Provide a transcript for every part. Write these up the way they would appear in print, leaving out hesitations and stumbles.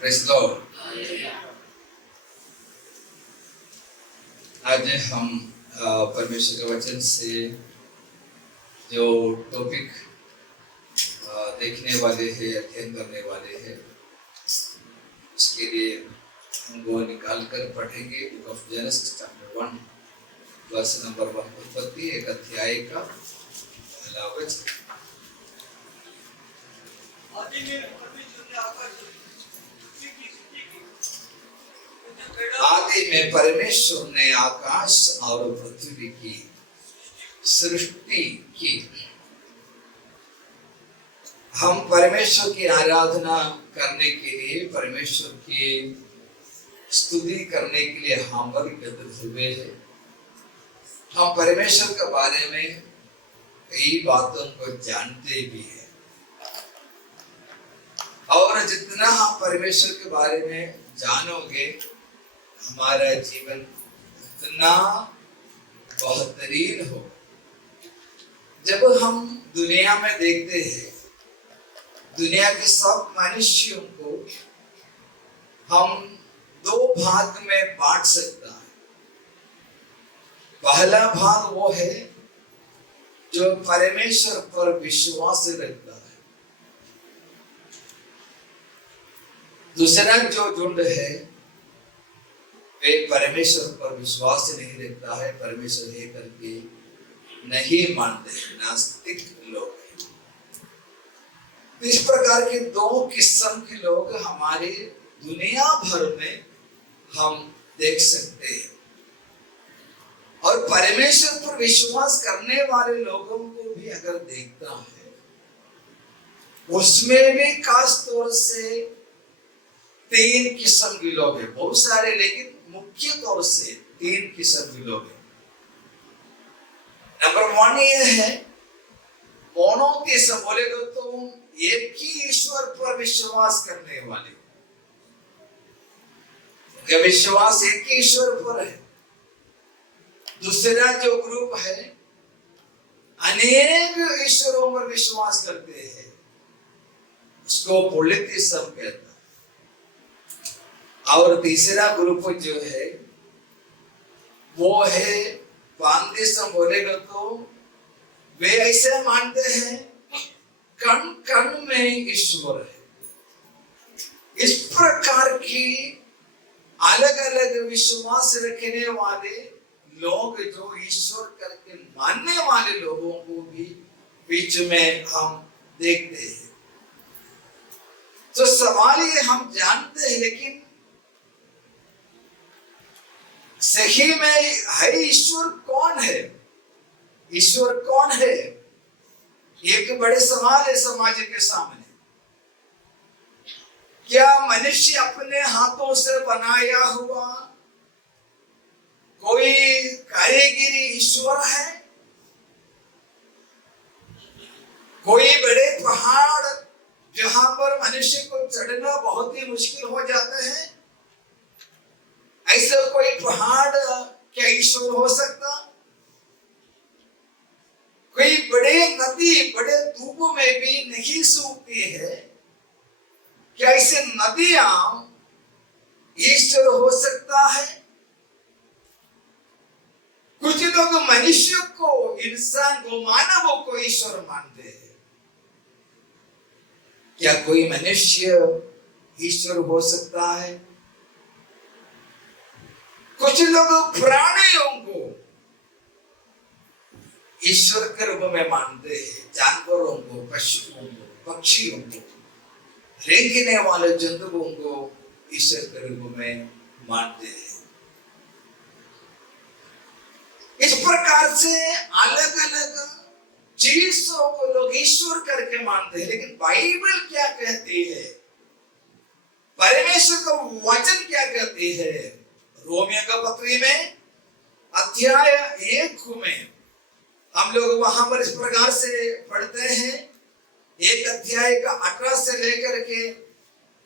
Praise Lord. आज हम परमेश्वर के वचन से जो टॉपिक देखने वाले हैं, अध्ययन करने वाले हैं, उसके लिए हम वो निकाल कर पढ़ेंगे। Book of Genesis chapter 1 verse number 1 उत्पत्ति एक अध्याय का पहला वचन। आदि में परमेश्वर ने आकाश और पृथ्वी की सृष्टि की। हम परमेश्वर की आराधना करने के लिए, परमेश्वर की स्तुति करने के लिए हम एकत्रित हुए हैं। हम परमेश्वर के बारे में कई बातों को जानते भी हैं, और जितना हम परमेश्वर के बारे में जानोगे, हमारा जीवन उतना बेहतरीन हो। जब हम दुनिया में देखते हैं, दुनिया के सब मनुष्यों को हम दो भाग में बांट सकता है। पहला भाग वो है जो परमेश्वर पर विश्वास रखता है। दूसरा जो झुंड है वे परमेश्वर पर विश्वास नहीं रखता है, परमेश्वर है करके नहीं मानते हैं, नास्तिक लोग हैं। इस प्रकार के दो किस्म के लोग हमारे दुनिया भर में हम देख सकते हैं। और परमेश्वर पर विश्वास करने वाले लोगों को भी अगर देखता है, उसमें भी खास तौर से तीन किस्म के लोग हैं। बहुत सारे, लेकिन मुख्य तौर से तीन किस्म के लोग हैं। नंबर 1 ये है मोनोथीइज्म, बोले तो एक ही ईश्वर पर विश्वास करने वाले। विश्वास एक ही ईश्वर पर है। दूसरा जो ग्रुप है, अनेक ईश्वरों पर विश्वास करते हैं, उसको पॉलीथीइज्म कहते हैं। और तीसरा ग्रुप जो है वो है पांथीइज्म, बोलेगा तो वे ऐसे मानते हैं कण कण में ईश्वर है। इस प्रकार की अलग अलग विश्वास रखने वाले लोग जो ईश्वर करके मानने वाले लोगों को भी बीच में हम देखते हैं। तो सवाल ये, हम जानते हैं लेकिन सही में है ईश्वर कौन है? ईश्वर कौन है? एक बड़े सवाल है समाज के सामने। क्या मनुष्य अपने हाथों से बनाया हुआ कोई कारीगरी ईश्वर है? कोई बड़े पहाड़ जहां पर मनुष्य को चढ़ना बहुत ही मुश्किल हो जाता है, ऐसा कोई पहाड़ क्या ईश्वर हो सकता? कोई बड़े नदी बड़े धूप में भी नहीं सूखती है, क्या ऐसे नदियां ईश्वर हो सकता है? कुछ लोग मनुष्य को, इंसान को, मानवों को ईश्वर मानते हैं। क्या कोई मनुष्य ईश्वर हो सकता है? कुछ लोग प्राणियों को ईश्वर के रूप में मानते हैं, जानवरों को, पशुओं को, पक्षियों को, रेंगने वाले जंतुओं को ईश्वर के रूप में मानते हैं। इस प्रकार से अलग अलग चीजों को लोग ईश्वर करके मानते हैं। लेकिन बाइबल क्या कहती है? परमेश्वर का वचन क्या कहती है? रोमियो का पत्री में अध्याय 1 में हम लोग वहां पर इस प्रकार से पढ़ते हैं। एक अध्याय का 18 से लेकर के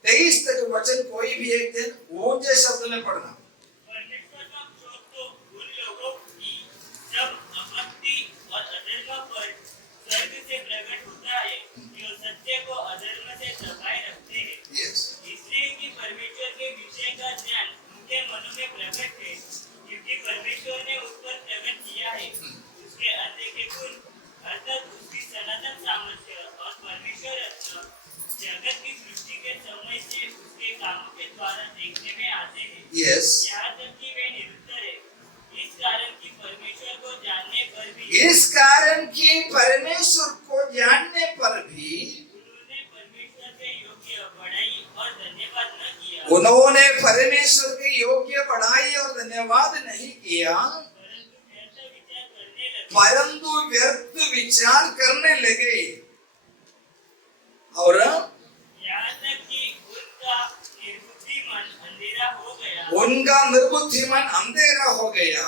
23 तक वचन कोई भी एक दिन ऊंचे शब्द में पढ़ना। स्वर्ग से प्रकट होता है जो सत्य को अधर्म से दबाए रखते हैं, इसलिए कि उसके मनों में प्रकट है, क्योंकि परमेश्वर ने उस पर प्रकट किया है उसके अनदेखे गुण, अर्थात उसकी सनातन सामर्थ्य। और परमेश्वर जगत की सृष्टि के समय से उसके कामों के द्वारा देखने में आते हैं। Yes. यहाँ तक कि वे निरुत्तर है। इस कारण कि परमेश्वर को जानने पर भी उन्होंने परमेश्वर के योग्य बड़ाई और धन्यवाद न किया, उन्होंने परमेश्वर के योग्य बढ़ाई और धन्यवाद नहीं किया, परंतु व्यर्थ विचार करने लगे। और यहाँ तक कि उनका निर्बुद्धि मन अंधेरा हो गया।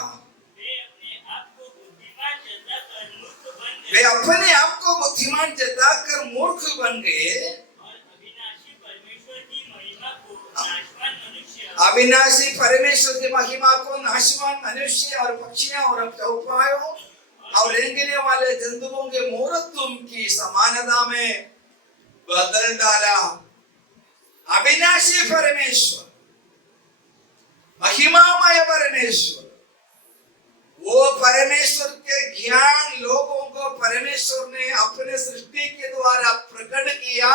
वे अपने आप को बुद्धिमान जताकर मूर्ख बन गए। अविनाशी परमेश्वर की महिमा को नाशवान मनुष्य और पक्षियों और चौपायों और रेंगने वाले जंतुओं के मूर्तों की समानता में बदल डाला। अविनाशी परमेश्वर, महिमामय परमेश्वर, वो परमेश्वर के ज्ञान लोगों को परमेश्वर ने अपने सृष्टि के द्वारा प्रकट किया,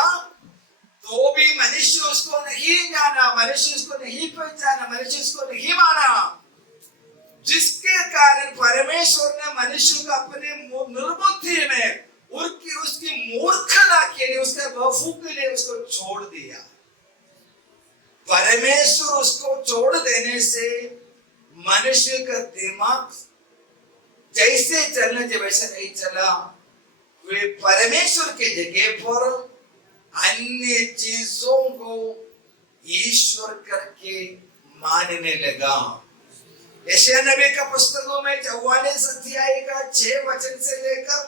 तो भी मनुष्य उसको नहीं जाना, मनुष्य उसको नहीं पहचाना, मनुष्य उसको नहीं माना, जिसके कारण परमेश्वर ने मनुष्य को अपने निर्बुद्धि में उसकी मूर्खता के लिए, उसके बेवकूफ के लिए उसको छोड़ दिया। परमेश्वर उसको छोड़ देने से मनुष्य का दिमाग जैसे चलना चाहिए वैसा नहीं चला। वे परमेश्वर के जगह पर अन्य चीजों को ईश्वर करके मानने लगा। यशायाह नबी का पुस्तकों में 44 अध्याय का 6 वचन से लेकर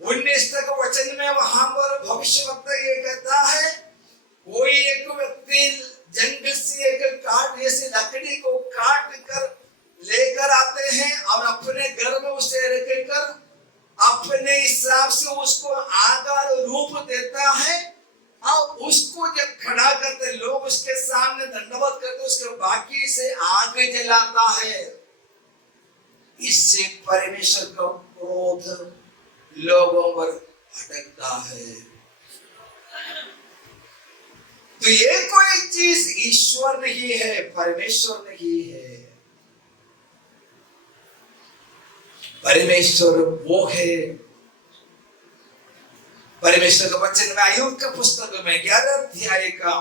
19 तक वचन में वहां पर भविष्यवक्ता ये कहता है, कोई एक व्यक्ति जंगल से एक काट जैसी लकड़ी को काट कर लेकर आते हैं और अपने घर में उसे रखकर अपने हिसाब से उसको आकार रूप देता है, और उसको जब खड़ा करते लोग उसके सामने दंडवत करते उसके बाकी से आग जलाता है। इससे परमेश्वर का क्रोध लोगों पर भड़कता है। तो ये कोई चीज ईश्वर नहीं है, परमेश्वर नहीं है। परमेश्वर वो है। परमेश्वर का वचन में अय्यूब का पुस्तक में 11 अध्याय का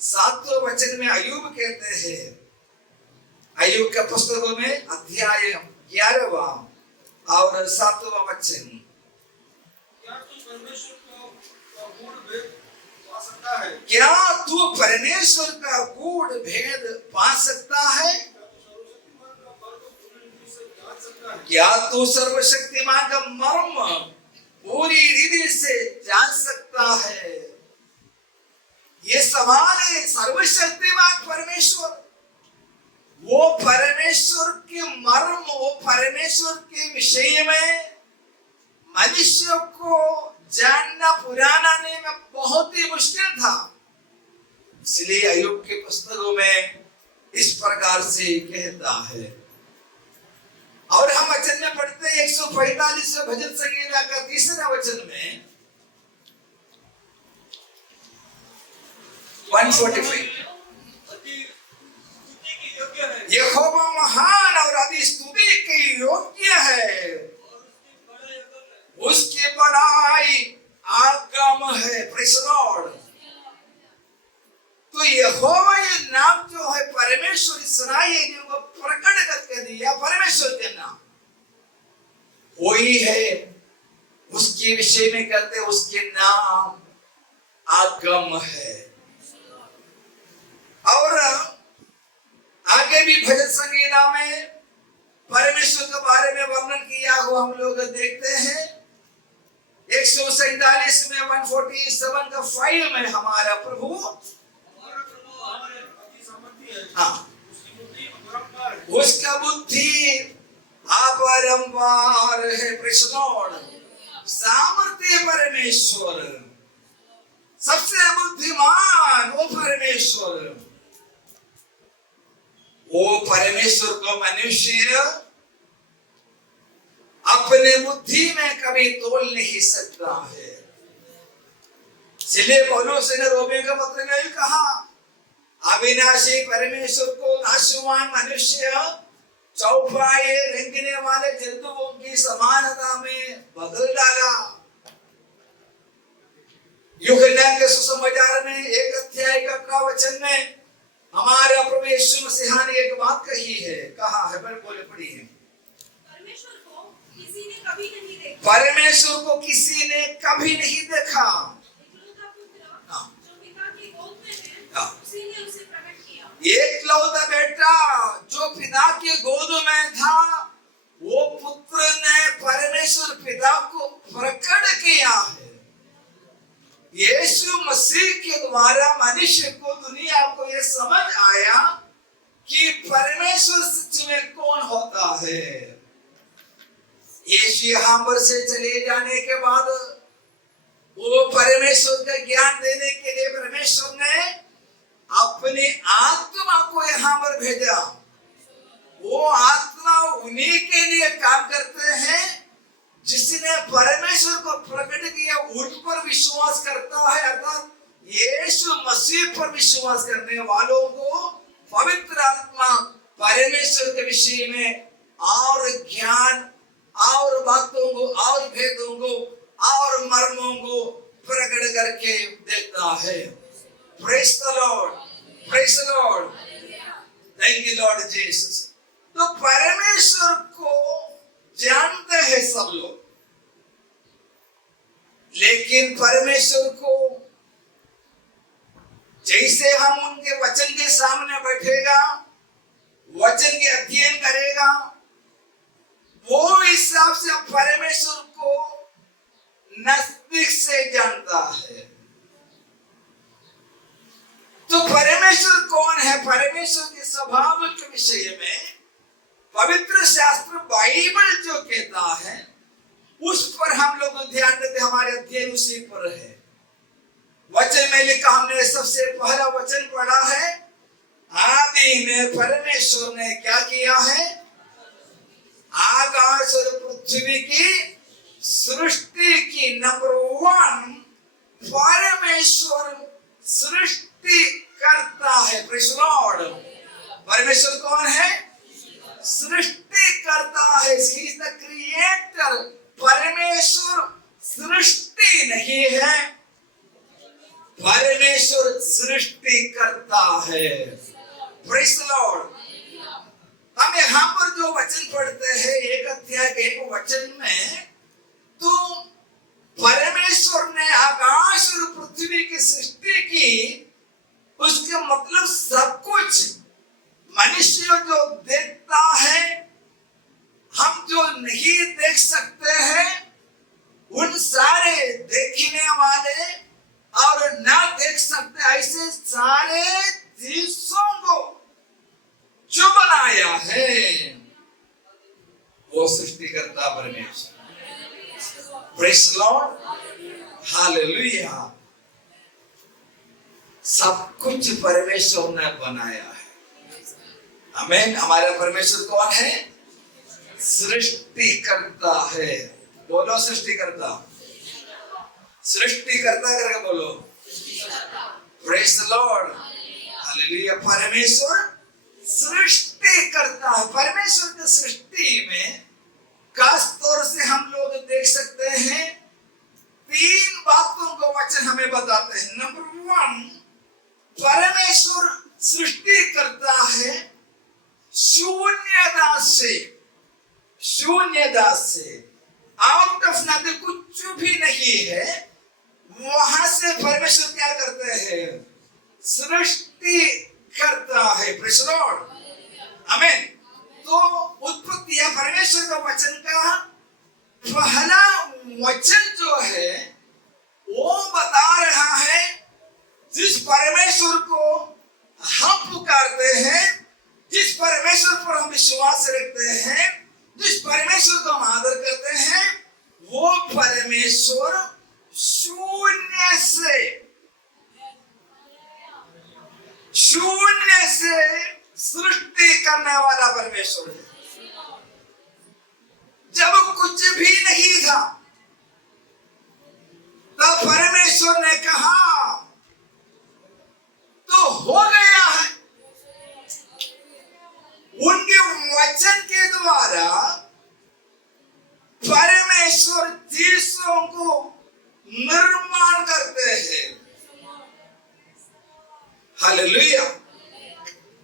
7वां वचन में अय्यूब कहते हैं, अय्यूब का पुस्तक में अध्याय 11वां और 7वां वचन, क्या तू परमेश्वर का गूढ़ भेद पा सकता है? क्या तू सर्वशक्तिमान का मर्म पूरी रीति से जान सकता है? ये सवाल है। सर्वशक्तिमान परमेश्वर, वो परमेश्वर के मर्म, वो परमेश्वर के विषय में मनुष्य को जानना पुराना नहीं में बहुत ही मुश्किल था। इसलिए अय्यूब के पुस्तकों में इस प्रकार से कहता है। और हम वचन में पढ़ते हैं 145 भजन संगीता का 3रा वचन में 145, यहोवा महान और अति स्तुति के योग्य है, उसकी बड़ाई आगम है। Praise the Lord. तो यहोवा ये नाम जो है परमेश्वर इस्राएल को प्रकट करके दिया, परमेश्वर के नाम वही है। उसके विषय में कहते हैं उसके नाम आगम है। और आगे भी भजन संगीता में परमेश्वर के बारे में वर्णन किया हुआ हम लोग देखते हैं। 147 में 147 का 5 में हमारा प्रभु, हाँ, उसका बुद्धि अपरंपार है। Praise the Lord. सामर्थ्य परमेश्वर, सबसे बुद्धिमान वो परमेश्वर, वो परमेश्वर को मनुष्य अपने बुद्धि में कभी तोल नहीं सकता है। इसलिए पौलुस ने रोमियो के पत्र में कहा, अविनाशी परमेश्वर को नाशवान मनुष्य चौपाए रेंगने वाले जंतुओं की समानता में बदल डाला। यूहन्ना के सुसमाचार में 1 अध्याय का वचन में हमारा प्रभु यीशु मसीह ने एक बात कही है, कहा है, बोले पढ़ी है, परमेश्वर को किसी ने कभी नहीं देखा, परमेश्वर को किसी ने कभी नहीं देखा, एकलौता पुत्र हाँ। जो पिता की गोद में है, हाँ। उसी ने उसे प्रकट किया। एकलौता बेटा जो पिता की गोद में था, वो पुत्र ने परमेश्वर पिता को प्रकट किया है। यीशु मसीह के द्वारा मनुष्य को, दुनिया को यह समझ आया कि परमेश्वर सच में कौन होता है। यीशु यहाँ पर से चले जाने के बाद वो परमेश्वर का ज्ञान देने के लिए परमेश्वर ने अपनी आत्मा को यहाँ पर भेजा। वो आत्मा उन्हीं के लिए काम करते हैं जिसने परमेश्वर को प्रकट किया, उन पर विश्वास करता है, अर्थात यीशु मसीह पर विश्वास करने वालों को पवित्र आत्मा परमेश्वर के विषय में और ज्ञान और बातों को और भेदों को और मर्मों को प्रकट करके देता है। Praise the Lord, praise the Lord, thank you Lord Jesus. तो परमेश्वर को जानते हैं सब लोग, लेकिन परमेश्वर को जैसे हम उनके वचन के सामने बैठेगा, वचन के अध्ययन करेगा, वो हिसाब से परमेश्वर को नजदीक से जानता है। तो परमेश्वर कौन है, परमेश्वर के स्वभाव के विषय में पवित्र शास्त्र बाइबल जो कहता है उस पर हम लोग ध्यान देते, हमारे अध्ययन उसी पर है। वचन में लिखा, हमने सबसे पहला वचन पढ़ा है, आदि में परमेश्वर ने क्या किया है, आकाश और पृथ्वी की सृष्टि की। नंबर 1, परमेश्वर सृष्टि करता है। Praise the Lord. परमेश्वर कौन है, सृष्टि करता है। He is the creator. परमेश्वर सृष्टि नहीं है, परमेश्वर सृष्टि करता है। Praise the Lord. हम यहाँ पर जो वचन पढ़ते हैं 1 अध्याय के 1 वचन में, तो परमेश्वर ने आकाश और पृथ्वी की सृष्टि की, उसके मतलब सब कुछ मनुष्य जो देखता है, हम जो नहीं देख सकते हैं, उन सारे देखने वाले और ना देख सकते ऐसे सारे चीजों को जो बनाया है, वो सृष्टि करता परमेश्वर। Praise the Lord, hallelujah. सब कुछ परमेश्वर ने बनाया है। आमीन। हमारा परमेश्वर कौन है, सृष्टि करता है। बोलो सृष्टि करता, सृष्टि करता करके बोलो, प्रेज़ द लॉर्ड, हालेलुया। परमेश्वर सृष्टि करता है। परमेश्वर की सृष्टि में खास तौर से हम लोग देख सकते हैं 3 बातों को वचन हमें बताते हैं। नंबर 1, परमेश्वर सृष्टि करता है शून्यता से, शून्यता से, आउट ऑफ नथिंग, कुछ भी नहीं है, वहां से परमेश्वर क्या करते हैं, सृष्टि करता है। प्रेज़ द लॉर्ड, आमीन। तो उत्पत्ति या परमेश्वर का वचन का पहला वचन जो है वो बता रहा है, जिस परमेश्वर को हम पुकारते हैं, जिस परमेश्वर पर हम विश्वास रखते हैं, जिस परमेश्वर को हम आदर करते हैं, वो परमेश्वर शून्य से सृष्टि करने वाला परमेश्वर है। जब कुछ भी नहीं था तब परमेश्वर ने कहा तो हो गया है। उनके वचन के द्वारा परमेश्वर चीजों को निर्माण करते हैं। Hallelujah,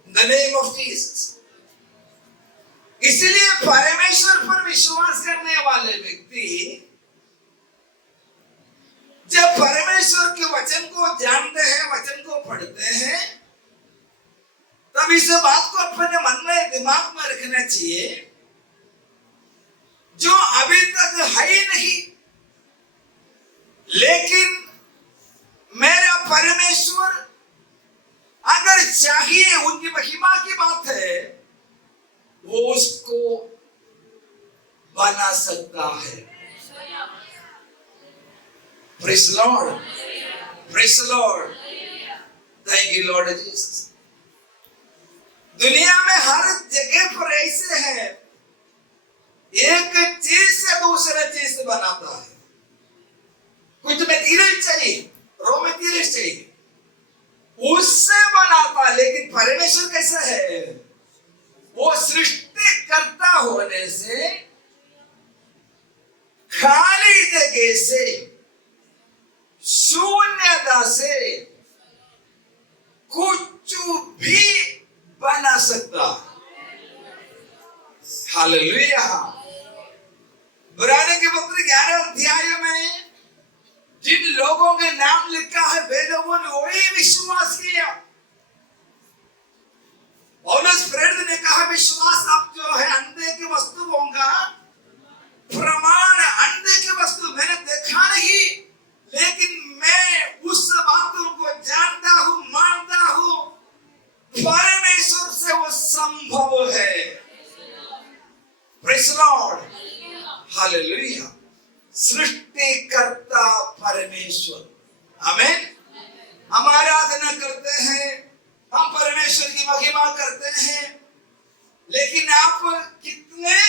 the name of Jesus. इसलिए परमेश्वर पर विश्वास करने वाले व्यक्ति जब परमेश्वर के वचन को जानते हैं, वचन को पढ़ते हैं, तब इस बात को अपने मन में, दिमाग में रखना चाहिए, जो अभी तक है ही नहीं, लेकिन मेरा परमेश्वर अगर चाहिए, उनकी महिमा की बात है, वो उसको बना सकता है। Praise the Lord. Praise the Lord. Thank you, Lord Jesus. दुनिया में हर जगह पर ऐसे है, एक चीज से दूसरे चीज से बनाता है। कुछ मटेरियल चाहिए, रॉ मटेरियल चाहिए, उससे बनाता। लेकिन परमेश्वर कैसा है? वो सृष्टि करता होने से, खाली जगह से, शून्यता से कुछ भी बना सकता। हालेलुया। इब्रानियों के पत्र 11 अध्याय में जिन लोगों के नाम लिखा है, वे लोगों ने वही विश्वास किया। पौलुस प्रेरित ने कहा, विश्वास अब जो है अंधे की वस्तुओं का प्रमाण। अंधे की वस्तु मैंने देखा नहीं, लेकिन मैं उस बातों को जानता हूं, मानता हूं, परमेश्वर से वो संभव है। Praise the Lord, hallelujah. सृष्टिकर्ता परमेश्वर, आमीन। हम आराधना करते हैं, हम परमेश्वर की महिमा करते हैं, लेकिन आप कितने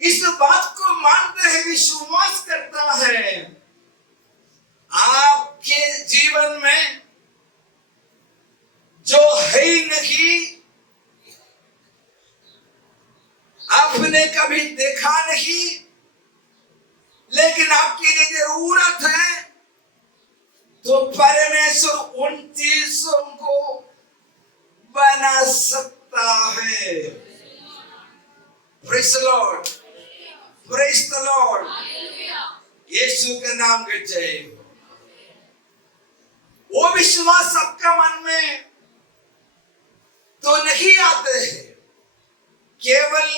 इस बात को मानते हैं, विश्वास करता है? आपके जीवन में जो है ही नहीं, आपने कभी देखा नहीं, लेकिन आपके लिए जरूरत है, तो परमेश्वर उन चीजों को बना सकता है। Praise the Lord, praise the Lord. Yeshu के नाम के जय हो। वो विश्वास सबका मन में तो नहीं आते हैं, केवल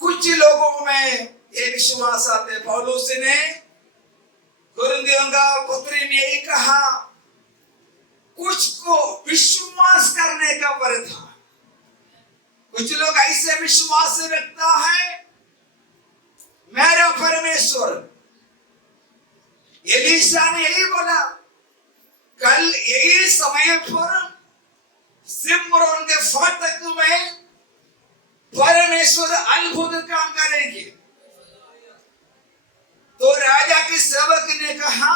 कुछ लोगों में ये विश्वास आते। पौलुस ने कुरिन्थियों का पत्री में यही कहा, कुछ को विश्वास करने का वर था। कुछ लोग ऐसे विश्वास से रखता है, मेरा परमेश्वर। एलीशा ने यही बोला, कल यही समय पर सिम्रोन के फाटक में परमेश्वर अद्भुत काम करेंगे। तो राजा के सेवक ने कहा,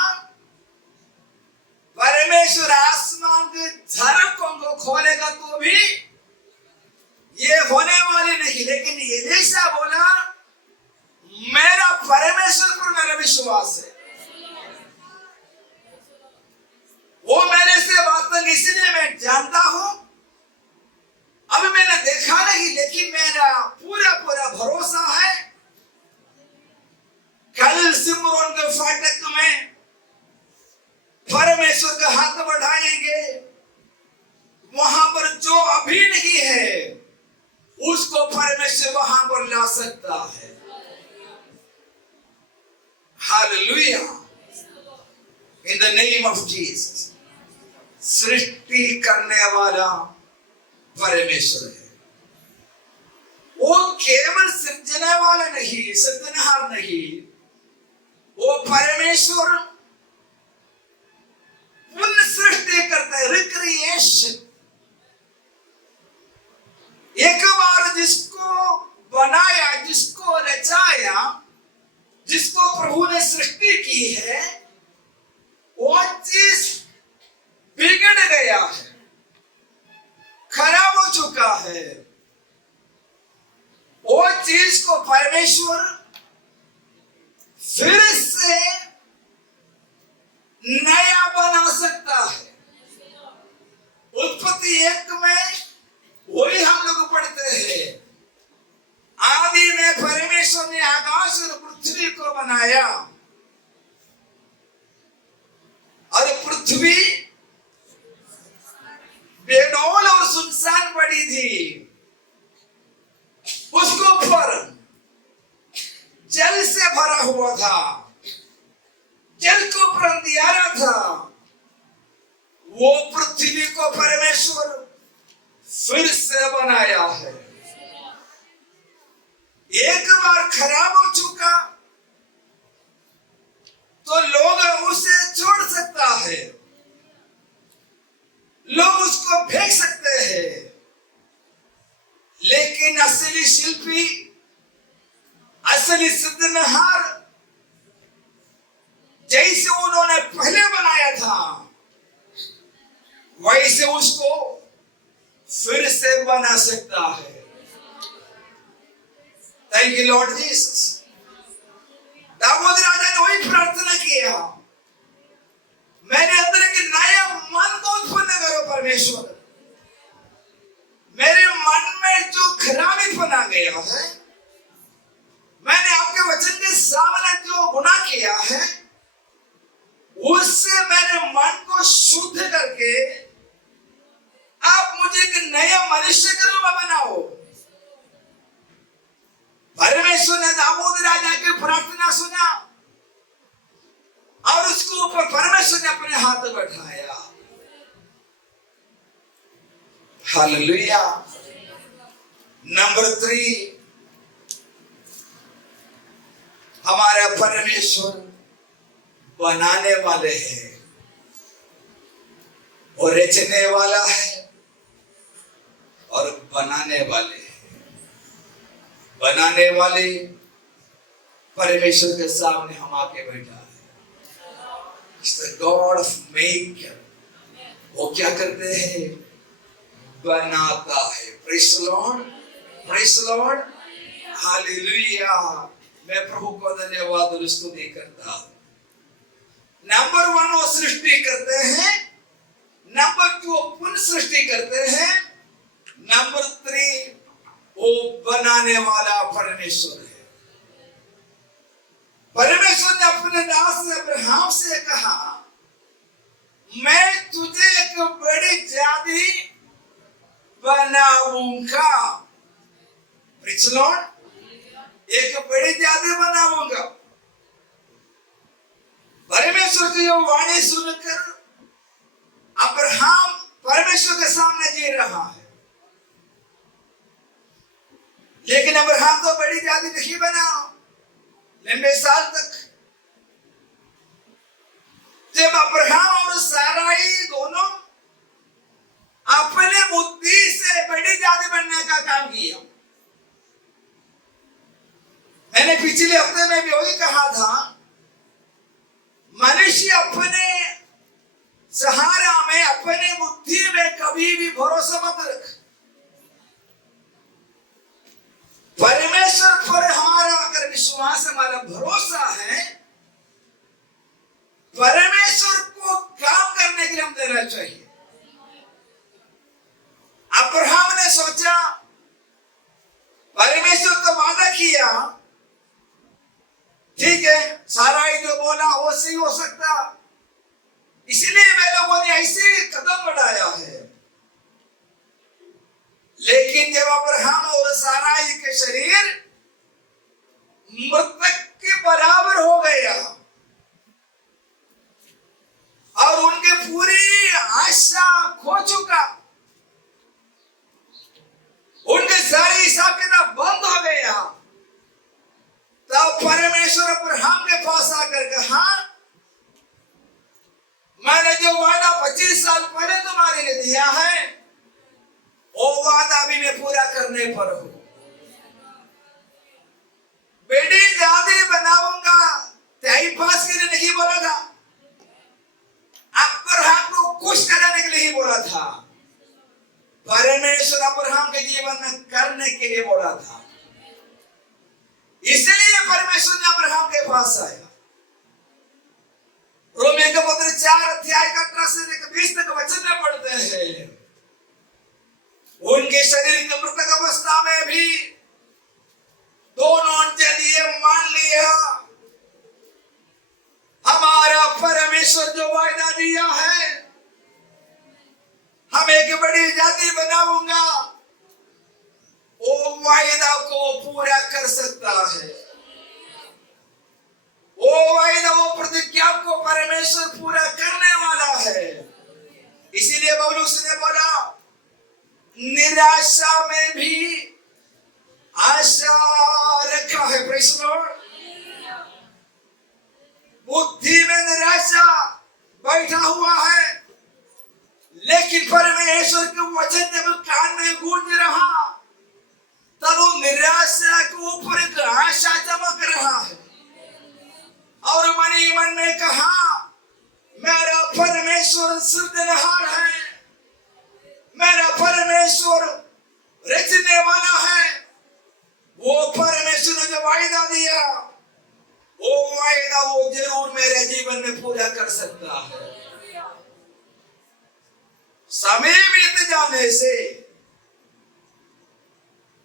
परमेश्वर आसमान के झरकों को खोलेगा तो भी ये होने वाले नहीं। लेकिन एलीशा बोला, मेरा परमेश्वर पर मेरा विश्वास है, वो मेरे से बात करेंगे, इसलिए मैं जानता हूं। अभी मैंने देखा नहीं, लेकिन मेरा पूरा पूरा भरोसा है, कल सिम्रोन के फाटक में परमेश्वर का हाथ बढ़ाएंगे, वहां पर जो अभी नहीं है उसको परमेश्वर वहां पर ला सकता है। Hallelujah, in the name of Jesus. सृष्टि करने वाला परमेश्वर है। वो केवल सृजने वाला नहीं, सृजनहार नहीं, वो परमेश्वर पुनः सृष्टि करता है, रिक्रिएशन। है, वो चीज को परमेश्वर फिर से नया बना सकता है। उत्पत्ति 1 में वही हम लोग पढ़ते हैं, आदि में परमेश्वर ने आकाश और पृथ्वी को बनाया, और पृथ्वी बेडौल और सुनसान पड़ी थी। उसको ऊपर जल से भरा हुआ था, जल को ऊपर अंधियारा था। वो पृथ्वी को परमेश्वर फिर से बनाया है। एक बार खराब हो चुका तो लोग उसे छोड़ सकता है, लोग उसको फेंक सकते हैं, लेकिन असली शिल्पी, असली सिद्धनहार जैसे उन्होंने पहले बनाया था, वैसे उसको फिर से बना सकता है। Thank you Lord Jesus. Daud राजा ने वही प्रार्थना किया, मेरे अंदर एक नया मन को उत्पन्न करो परमेश्वर। मेरे मन में जो खराबी बना गया है, मैंने आपके वचन के सामने जो गुनाह किया है, उससे मेरे मन को शुद्ध करके आप मुझे एक नया मनुष्य के रूप में बनाओ। परमेश्वर ने दाऊद राजा की प्रार्थना सुना और उसके ऊपर परमेश्वर ने अपने हाथ बैठाया। हालेलुया। नंबर 3, हमारा परमेश्वर बनाने वाले हैं और रचने वाला है और बनाने वाले हैं। बनाने वाले परमेश्वर के सामने हम आके बैठा है। It's the God of maker। वो क्या करते हैं? बनाता है। Praise the Lord, praise the Lord, hallelujah. मैं प्रभु को धन्यवाद और स्तुति करता हूँ। नंबर 1 वो सृष्टि करते हैं, नंबर 2 पुनः सृष्टि करते हैं, नंबर 3 वो बनाने वाला परमेश्वर है। परमेश्वर ने अपने दास अब्राहम से कहा, मैं तुझे एक बड़ी जाति बनाऊंगा। प्रीच लॉर्ड, एक बड़ी जाति बनाऊंगा। परमेश्वर की वो वाणी सुनकर अब्राहम परमेश्वर के सामने जी रहा है, लेकिन अब्राहम तो बड़ी जाति नहीं बना लंबे साल तक। जब अब्राहम और साराई दोनों अपने बुद्धि से बड़ी जाति बनने का काम किया। मैंने पिछले हफ्ते में भी वही कहा था, मनुष्य अपने सहारा में, अपने बुद्धि में कभी भी भरोसा मत रख। परमेश्वर पर हमारा अगर विश्वास, हमारा भरोसा है, परमेश्वर को काम करने के लिए हम देना चाहिए। अब्राहम ने सोचा, परमेश्वर तो वादा किया, ठीक है, साराई जो बोला वो सही हो सकता, इसलिए वे लोगों ने ऐसे कदम बढ़ाया है। लेकिन जब अब्राहम और साराई के शरीर मृतक के बराबर हो गया और उनकी पूरी आशा खो चुका, उनके सारे हिसाब किताब बंद हो गया, तब परमेश्वर अब्राहम के पास आकर कहा, मैंने जो वादा 25 साल पहले तुम्हारे लिए दिया है, वो वादा भी मैं पूरा करने पर हूं। बेटी जाति बनाऊंगा, टाइम पास के लिए नहीं बोला था, अब्राहम को खुश कराने के लिए ही बोला था। परमेश्वर अब्राहम के जीवन में करने के लिए बोला था, इसलिए परमेश्वर ने अब्राहम के पास आया। रोमियो के पत्र 4 अध्याय का 18 से लेकर 20 तक वचन में पढ़ते हैं, उनके शरीर की मृतक अवस्था में भी दोनों ने ये मान लिया, हमारा परमेश्वर जो वायदा दिया है, हम एक बड़ी जाति बनाऊंगा, वो वायदा को पूरा कर सकता है। वो वायदा, वो प्रतिज्ञा को परमेश्वर पूरा करने वाला है। इसीलिए पौलुस ने बोला, निराशा में भी आशा रखा है। Praise the Lord. बुद्धि में निराशा बैठा हुआ है, लेकिन परमेश्वर के वचन जब कान में गूंज रहा, तब वो निराशा के ऊपर एक आशा चमक रहा है। और मन ही मन में कहा, मेरा परमेश्वर सृजनहार है, मेरा परमेश्वर रचने वाला है। वो परमेश्वर ने जो वायदा दिया, वो वायदा वो जरूर मेरे जीवन में पूरा कर सकता है। समय बीत जाने से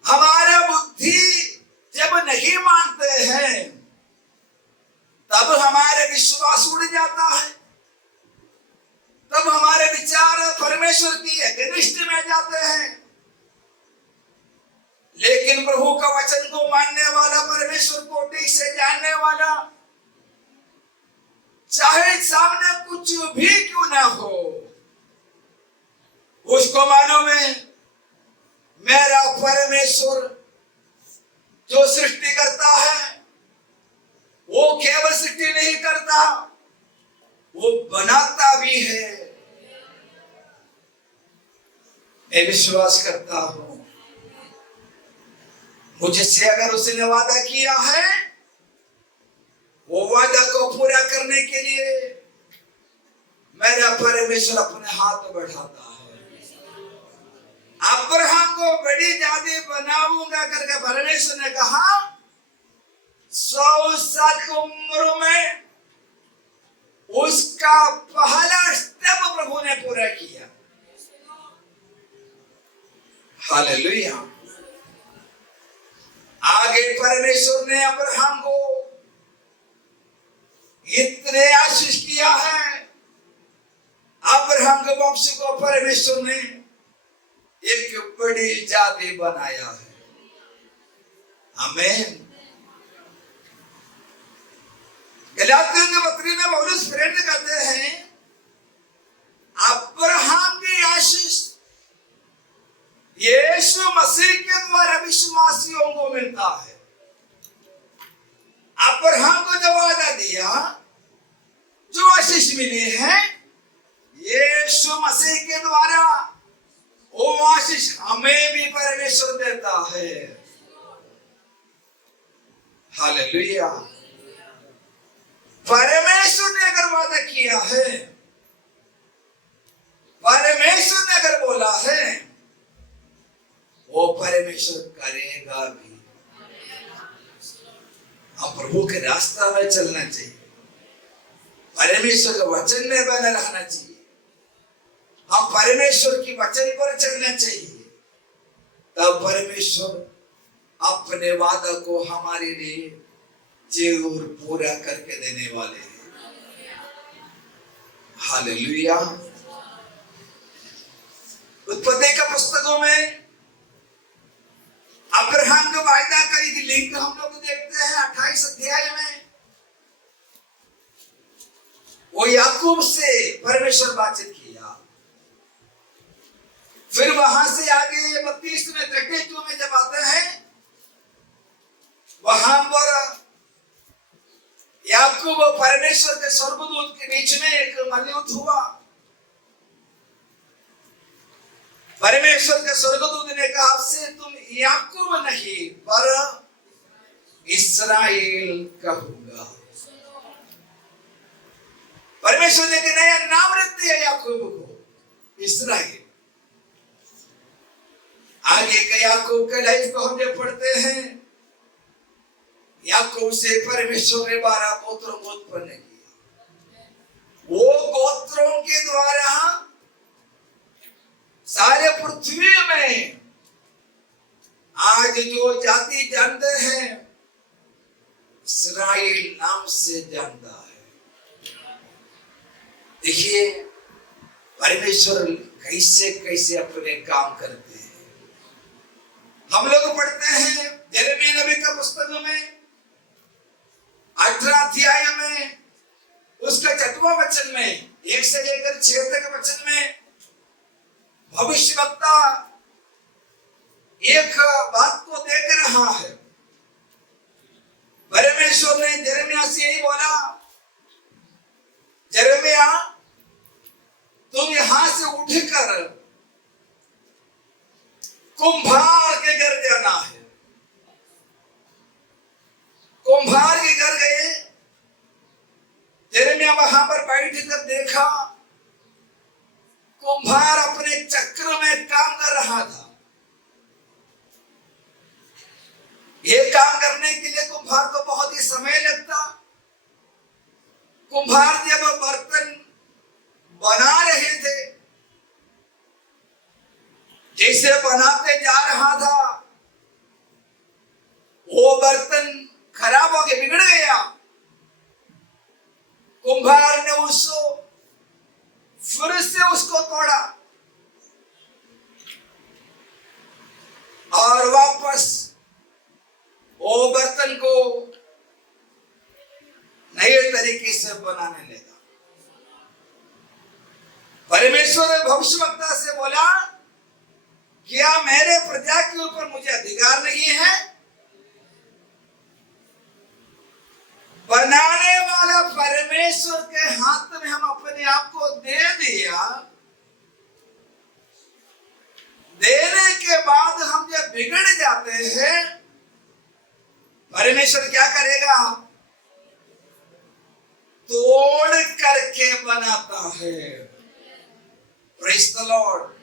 हमारा बुद्धि जब नहीं मानते हैं, तब हमारे विश्वास उड़ जाता है, तब हमारे विचार परमेश्वर की अगेंस्ट में जाते हैं। लेकिन प्रभु का वचन को मानने वाला, परमेश्वर को ठीक से जानने वाला, चाहे सामने कुछ भी क्यों ना हो, उसको मालूम है मेरा परमेश्वर जो सृष्टि करता है, वो केवल सृष्टि नहीं करता, वो बनाता भी है। मैं विश्वास करता हूं, मुझसे अगर उसने वादा किया है, वो वादा को पूरा करने के लिए मेरा परमेश्वर अपने हाथ बढ़ाता है। अब्राहम को बड़ी जाति बनाऊंगा करके परमेश्वर ने कहा, 100 साल की उम्र में उसका पहला स्टेप प्रभु ने पूरा किया। हालेलुया। आगे परमेश्वर ने अब्राहम को इतने आशीष किया है, अब्राहम के वंश को परमेश्वर ने एक बड़ी जाति बनाया है। आमीन। गलातियों के पत्री में पौलुस प्रेरित करते हैं, अब्राहम की आशीष यीशु मसीह के द्वारा विश्वासियों को मिलता है। अब्राहम को जो वादा दिया, जो आशीष मिली है, यीशु मसीह के द्वारा वो आशीष हमें भी परमेश्वर देता है। हालेलुया। परमेश्वर ने अगर वादा किया है, परमेश्वर ने अगर बोला है, वो परमेश्वर करेगा भी। हम प्रभु के रास्ता में चलना चाहिए, परमेश्वर के वचन में बना रहना चाहिए, हम परमेश्वर की वचन पर चलना चाहिए। तब परमेश्वर अपने वादा को हमारे लिए जरूर पूरा करके देने वाले हैं। हालेलुया। उत्पत्ति का पुस्तकों में अब्राहम के वायदा का एक लिंक हम लोग देखते हैं 28 अध्याय में। वो याकूब से परमेश्वर बातचीत किया, फिर वहां से आगे 32 में 32 में जब आते हैं, वहां पर याकूब और परमेश्वर के स्वर्गदूत के बीच में एक मल्लयुद्ध हुआ। परमेश्वर के स्वर्गदूत ने कहा, आपसे तुम याकूब नहीं पर इस्राएल कहूंगा। परमेश्वर ने नया नाम रख दिया याकूब को, इस्राएल। आगे के याकूब के लाइफ को हम जब पढ़ते हैं, याकूब से परमेश्वर ने 12 गोत्रों को उत्पन्न किया। वो गोत्रों के द्वारा सारे पृथ्वी में आज जो जाति जानते हैं, इस्राएल नाम से जानता है। देखिए परमेश्वर कैसे कैसे अपने काम करते हैं। हम लोग पढ़ते हैं यिर्मयाह नबी का पुस्तक में 18 अध्याय में उसका 6वां वचन में 1 से लेकर 6 तक वचन में भविष्यवक्ता एक बात को देख रहा है। परमेश्वर ने यिर्मयाह से यही बोला, यिर्मयाह तुम यहां से उठकर कुम्हार के घर जाना है। कुम्हार के घर गए, यिर्मयाह वहां पर बैठ कर देखा, कुम्हार अपने चक्र में काम कर रहा था। ये काम करने के लिए कुम्हार को बहुत ही समय लगता। कुम्हार जब बर्तन बना रहे थे, जैसे बनाते जा रहा था, वो बर्तन खराब हो गया, बिगड़ गया। कुम्हार ने उसको फिर से उसको तोड़ा और वापस वो बर्तन को नए तरीके से बनाने लगा। परमेश्वर ने भविष्यवक्ता से बोला, क्या मेरे प्रजा के ऊपर मुझे अधिकार नहीं है? बनाने वाला परमेश्वर के हाथ में हम अपने आप को दे दिया। देने के बाद हम जब बिगड़ जाते हैं, परमेश्वर क्या करेगा? तोड़ करके बनाता है। Praise the Lord.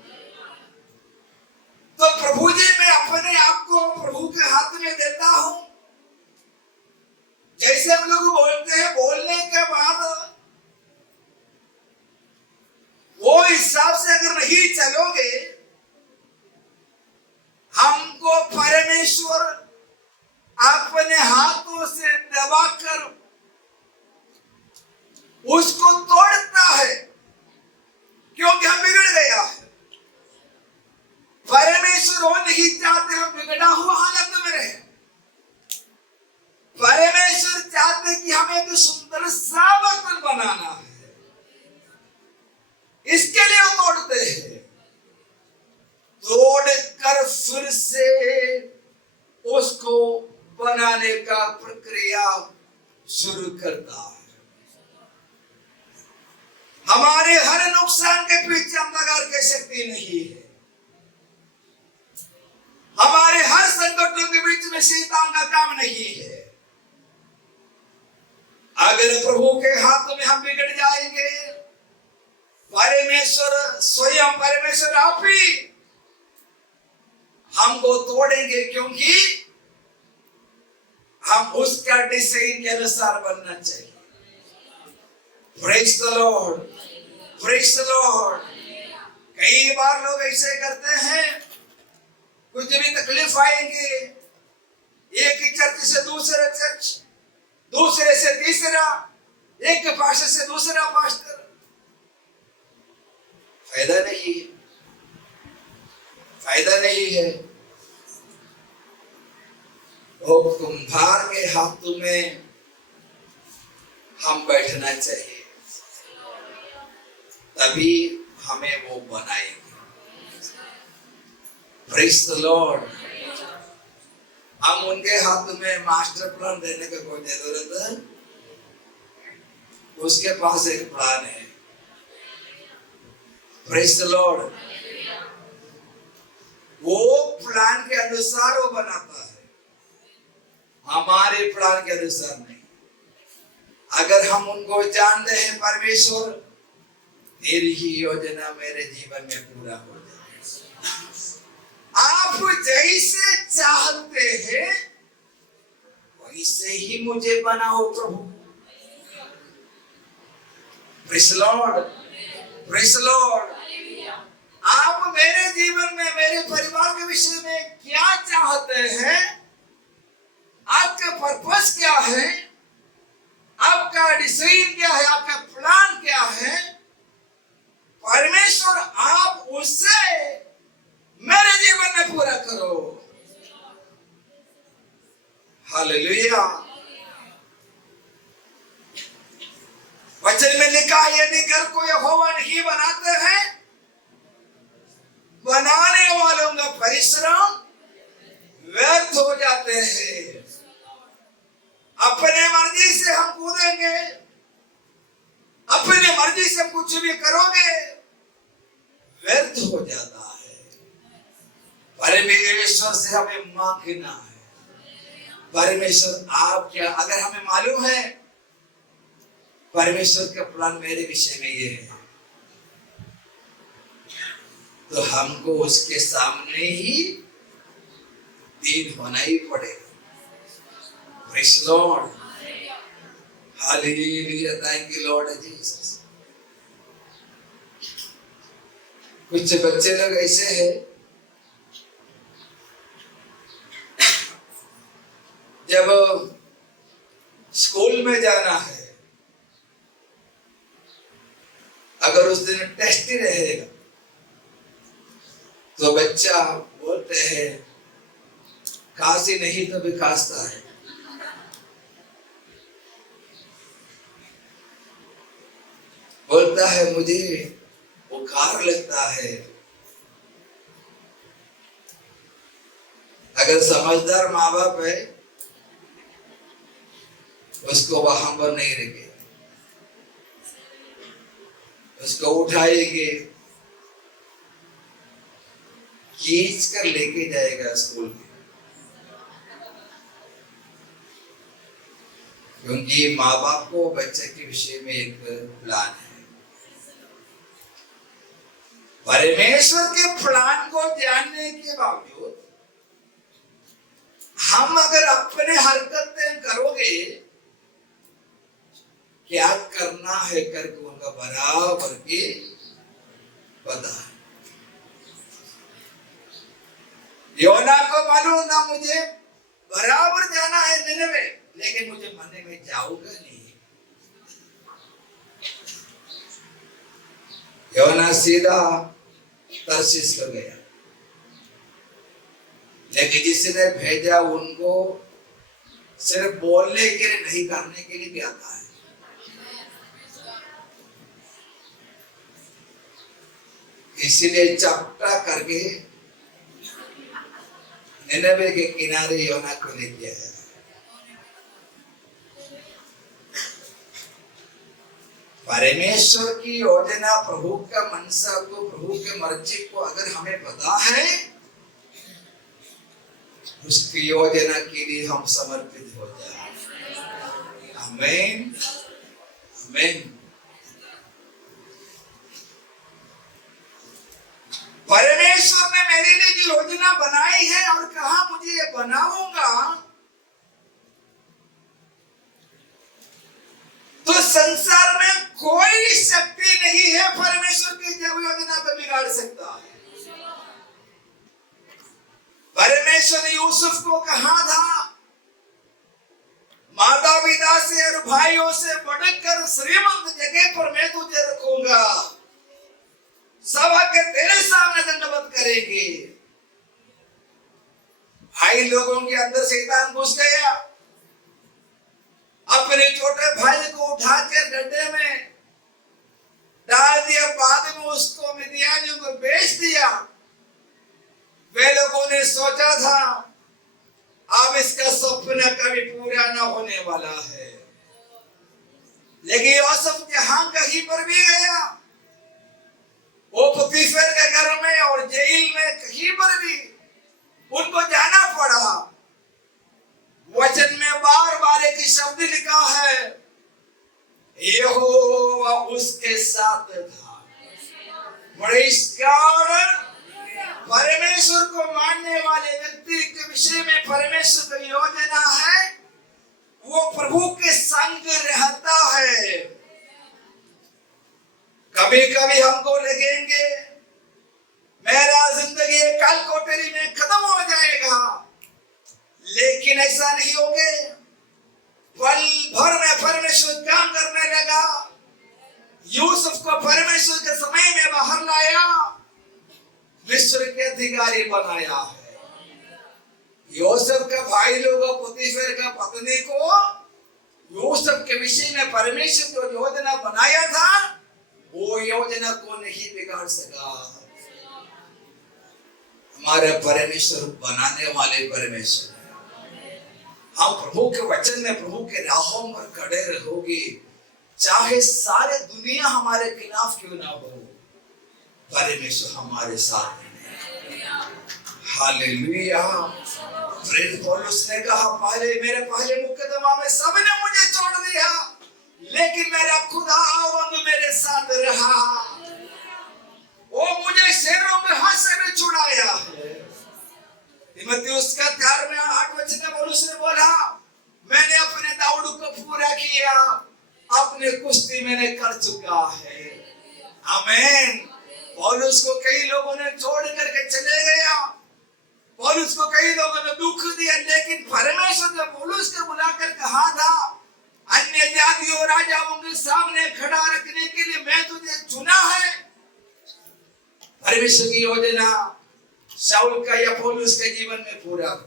तो प्रभु जी मैं अपने आप को प्रभु के हाथ में देता हूं। जैसे हम लोग बोलते हैं, बोलने के बाद वो हिसाब से अगर नहीं चलोगे, हमको परमेश्वर अपने हाथों से दबाकर उसको तोड़ता है, क्योंकि हम बिगड़ गया है। परमेश्वर वो नहीं चाहते हम बिगड़ा हुआ हालत में रहे। परमेश्वर चाहते कि हमें एक सुंदर सा बर्तन बनाना है, इसके लिए वो तोड़ते हैं। तोड़ कर फिर से उसको बनाने का प्रक्रिया शुरू करता है। हमारे हर नुकसान के पीछे अंधकार की शक्ति नहीं है। हमारे हर संकटों के बीच में शैतान का काम नहीं है। अगर प्रभु के हाथ में हम बिगड़ जाएंगे, परमेश्वर स्वयं, परमेश्वर आप ही हमको तोड़ेंगे, क्योंकि हम उसका डिजाइन के अनुसार बनना चाहिए। Praise the Lord, praise the Lord. कई बार लोग ऐसे करते हैं, कुछ भी तकलीफ आएंगे, एक चर्च से दूसरे चर्च, दूसरे से तीसरा, एक पास्टर से दूसरा पास्टर। फायदा नहीं है, फायदा नहीं है। वो कुम्हार के हाथों में हम बैठना चाहिए, तभी हमें वो बनाएंगे। Praise the Lord. हम उनके हाथ में मास्टर प्लान देने का कोई जरूरत है? उसके पास एक प्लान है। Praise the Lord. वो प्लान के अनुसार वो बनाता है, हमारे प्लान के अनुसार नहीं। अगर हम उनको जानते हैं, परमेश्वर तेरी ही योजना मेरे जीवन में पूरा हो जाए। आप आप जैसे चाहते हैं वैसे ही मुझे बनाओ प्रभु। Praise the Lord, praise the Lord. आप मेरे जीवन में, मेरे परिवार के विषय में क्या चाहते हैं? आपका पर्पस क्या है? आपका डिजाइन क्या है? आपका प्लान क्या है? परमेश्वर आप उसे मेरे जीवन में पूरा करो। हालेलुया। वचन में लिखा है, यदि घर को यहोवा नहीं बनाते हैं, बनाने वालों का परिश्रम व्यर्थ हो जाते हैं। अपने मर्जी से हम कूदेंगे, अपने मर्जी से हम कुछ भी करोगे, व्यर्थ हो जाता है। परमेश्वर से हमें मांगना है। परमेश्वर आप क्या, अगर हमें मालूम है परमेश्वर का प्लान मेरे विषय में ये है, तो हमको उसके सामने ही दीन होना ही पड़ेगा। Praise the Lord, hallelujah, thank you Lord Jesus. कुछ बच्चे लोग ऐसे हैं, जब स्कूल में जाना है, अगर उस दिन टेस्ट ही रहेगा तो बच्चा बोलते हैं काशी नहीं तो भी कासता है। बोलता है मुझे बुखार लगता है। अगर समझदार माँ बाप है उसको वहां पर नहीं रखे, उसको उठाएंगे, खींच कर लेके जाएगा स्कूल में, क्योंकि माँ बाप को बच्चे के विषय में एक प्लान है। परमेश्वर के प्लान को जानने के बावजूद हम अगर अपने हरकतें करोगे, क्या करना है करके उनका बराबर के पता है। योना को मालूम था मुझे बराबर जाना है निनवे, लेकिन मुझे मरने में जाऊंगा नहीं। योना सीधा तरसीस को गया, लेकिन जिसने भेजा उनको सिर्फ बोलने के लिए नहीं, करने के लिए भी आता है। इसीलिए चपटा करके निनवे के किनारे योना को ले गया है। परमेश्वर की योजना, प्रभु का मनसा को, प्रभु के मर्जी को अगर हमें पता है, उसकी योजना के लिए हम समर्पित हो जाए। आमीन, आमीन। परमेश्वर ने मेरे लिए जो योजना बनाई है और कहा मुझे ये बनाऊंगा, तो संसार में कोई शक्ति नहीं है परमेश्वर की योजना को बिगाड़ सकता है। परमेश्वर ने यूसुफ को कहा था, माता पिता से और भाइयों से बढ़कर श्रीमंत जगह पर मैं तुझे रखूंगा, सब आके तेरे सामने दंडवत करेंगे। भाई लोगों के अंदर शैतान घुस गया, अपने छोटे भाई को उठाकर गड्ढे में डाल दिया, बाद में उसको मिद्यानियों को बेच दिया। वे लोगों ने सोचा था अब इसका सपना कभी पूरा न होने वाला है, लेकिन यूसुफ जहां कहीं पर भी गया, वो पुतीफर के घर में और जेल में कहीं पर भी उनको जाना पड़ा। वचन में बार बार एक शब्द लिखा है, यहोवा उसके साथ था। बड़े इस कारण परमेश्वर को मानने वाले के विषय में परमेश्वर की योजना है, वो प्रभु के संग रहता है। कभी कभी हमको लगेंगे मेरा जिंदगी काल कोठरी में खत्म हो जाएगा, लेकिन ऐसा नहीं होगा। पल भर में परमेश्वर काम करने लगा। यूसुफ को परमेश्वर के समय में बाहर लाया, मिस्र के अधिकारी बनाया है। यूसुफ का भाई लोगों पोतीफेर का पत्नी को यूसुफ के विषय में परमेश्वर जो योजना बनाया था, वो योजना को नहीं बिगाड़ सका। हमारे परमेश्वर बनाने वाले परमेश्वर। हम प्रभु के वचन में, प्रभु के राहों पर खड़े रहोगे, चाहे सारे दुनिया हमारे खिलाफ क्यों ना हो, परमेश्वर हमारे साथ है। हालेलुया। प्रेरित पौलुस ने कहा, मेरे पहले मुकदमा में सबने मुझे छोड़ दिया, लेकिन मेरा खुदावंद मेरे साथ रहा। वो मुझे शेरों के हाथ से भी छुड़ाया है। तीमुथियुस का 4:8 में पौलुस ने बोला, मैंने अपने दौड़ को पूरा किया, अपने कुश्ती मैंने कर चुका है। आमीन। पौलुस को कई लोगों ने छोड़ करके चले गया, पौलुस को कई लोगों ने दुख दिया, लेकिन परमेश्वर ने पौलुस को बुलाकर कहा था, अन्य जातियों राजाओं के सामने खड़ा रखने के लिए मैं तुझे चुना है। परमेश्वर की योजना शाऊल का या पौलुस के जीवन में पूरा हुआ।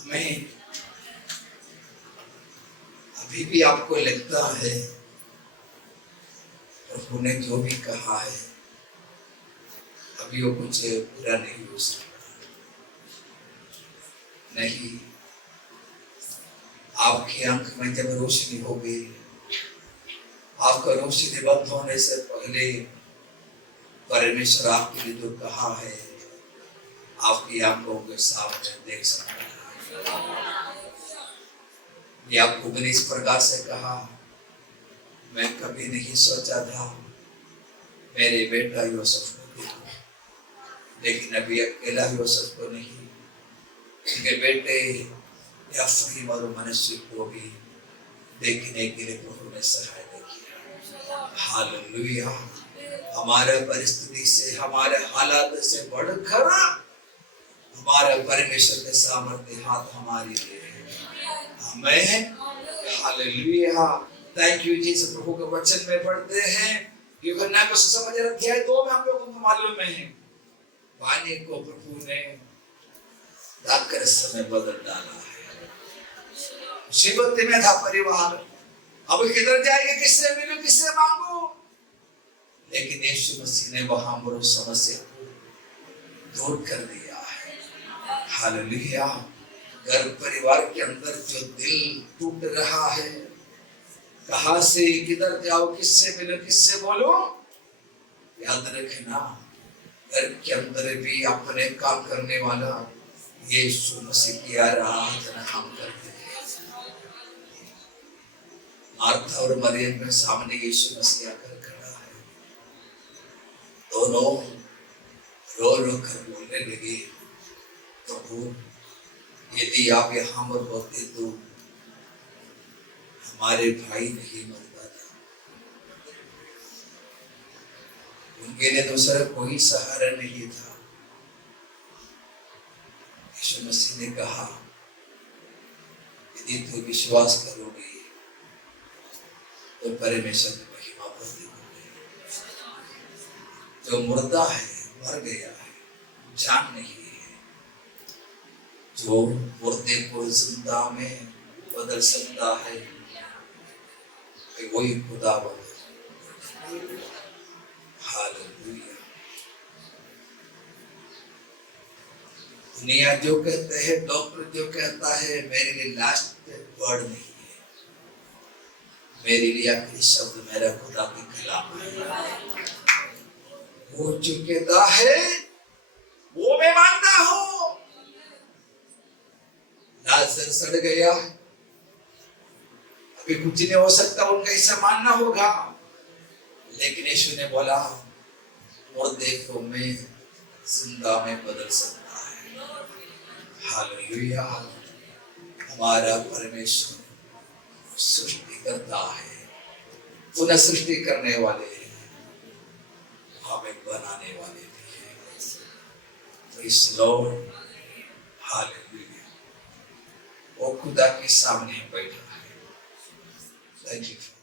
आमीन। अभी भी आपको लगता है प्रभु ने जो भी कहा है अभी वो कुछ पूरा नहीं हो सकता? नहीं। आपके आंख में जब रोशनी होगी, आपका रोशनी बंद होने से पहले परमेश्वर आपके लिए जो कहा है आपकी आंखों के सामने देख सकता है। याकूब ने इस प्रकार से कहा, मैं कभी नहीं सोचा था मेरे बेटा यूसुफ को देखूं, लेकिन अभी अकेला यूसुफ को नहीं, उनके बेटे एफ्राइम और मनश्शे को भी देखने के लिए प्रभु ने सहायता किया। हालेलुया। हमारे परिस्थिति से, हमारे हालात से बढ़कर हमारे परमेश्वर के सामर्थ्य हाथ हमारे लिए है। आमीन। हालेलुया। Thank you Jesus. प्रभु के वचन में पढ़ते हैं, यूहन्ना को सुसमाचार अध्याय 2 में हम लोगों को मालूम है, पानी को प्रभु ने दाखरस में बदल डाला है। मुसीबत में था परिवार, अब किधर जाएंगे, किससे मिलूं, किससे मांगू, लेकिन यीशु मसीह ने वहां वो समस्या को दूर कर दिया है। हालेलुया। घर परिवार के अंदर जो दिल टूट रहा है, कहां से किधर जाओ, किससे मिलो, किससे बोलो, याद रखना घर के अंदर भी अपने काम करने वाला यीशु मसीह की आराधना हम करते हैं। मार्था और मरियम के सामने यीशु मसीह आकर खड़ा है, दोनों रो रो कर बोलने लगे, प्रभु यदि आप यहाँ पर होते तो हमारे भाई नहीं मरता था। उनके लिए दूसरा कोई सहारा नहीं था। यीशु मसीह ने कहा, यदि तू विश्वास करोगे तो परमेश्वर की महिमा पर देखोगे। जो मुर्दा है, मर गया है, जान नहीं है, जो मुर्दे को जिंदा में बदल सकता है वही खुदावंद है। हालेलुया। दुनिया जो कहते हैं, डॉक्टर जो कहता है, मेरे लिए लास्ट वर्ड नहीं है, मेरे लिए आखिरी शब्द मेरा खुदा के खिलाफ है। वो जो कहता है वो मैं मानता हूं। लाजर सड़ गया, अभी कुछ नहीं हो सकता, उनका ऐसा मानना होगा, लेकिन यीशु ने बोला मुर्दे को मैं जिंदा में बदल सकता है। हालेलुया। हमारा परमेश्वर सृष्टि करता है, पुनः सृष्टि करने वाले हैं, हमें बनाने वाले भी हैं। Praise the Lord, hallelujah. वो खुदा के सामने बैठा है। Thank you.